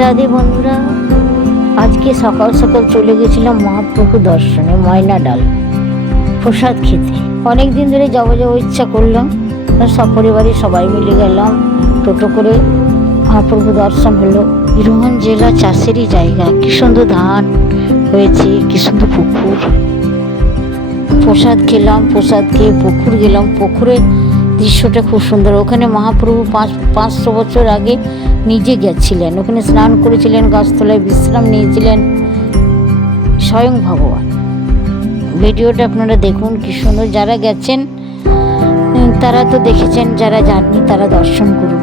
রাধে বন্ধুরা, আজকে সকাল সকাল চলে গেছিলাম মহাপ্রভু দর্শনে ময়নাডাল প্রসাদ খেতে। অনেক দিন ধরে যাবো ইচ্ছা করলাম, সপরিবারে সবাই মিলে গেলাম। টোটো করে মহাপ্রভু দর্শন হলো। বীরভূম জেলা চাষেরই জায়গা, কি সুন্দর ধান হয়েছে, কি সুন্দর পুকুর। প্রসাদ খেলাম, প্রসাদ খেয়ে পুকুর গেলাম। পুকুরের দৃশ্যটা খুব সুন্দর। ওখানে মহাপ্রভু 500 বছর আগে নিজে গেছিলেন, ওখানে স্নান করেছিলেন, গাছতলায় বিশ্রাম নিয়েছিলেন স্বয়ং ভগবান। ভিডিওটা আপনারা দেখুন, কি সুন্দর। যারা গেছেন তারা তো দেখেছেন, যারা যাননি তারা দর্শন করুন।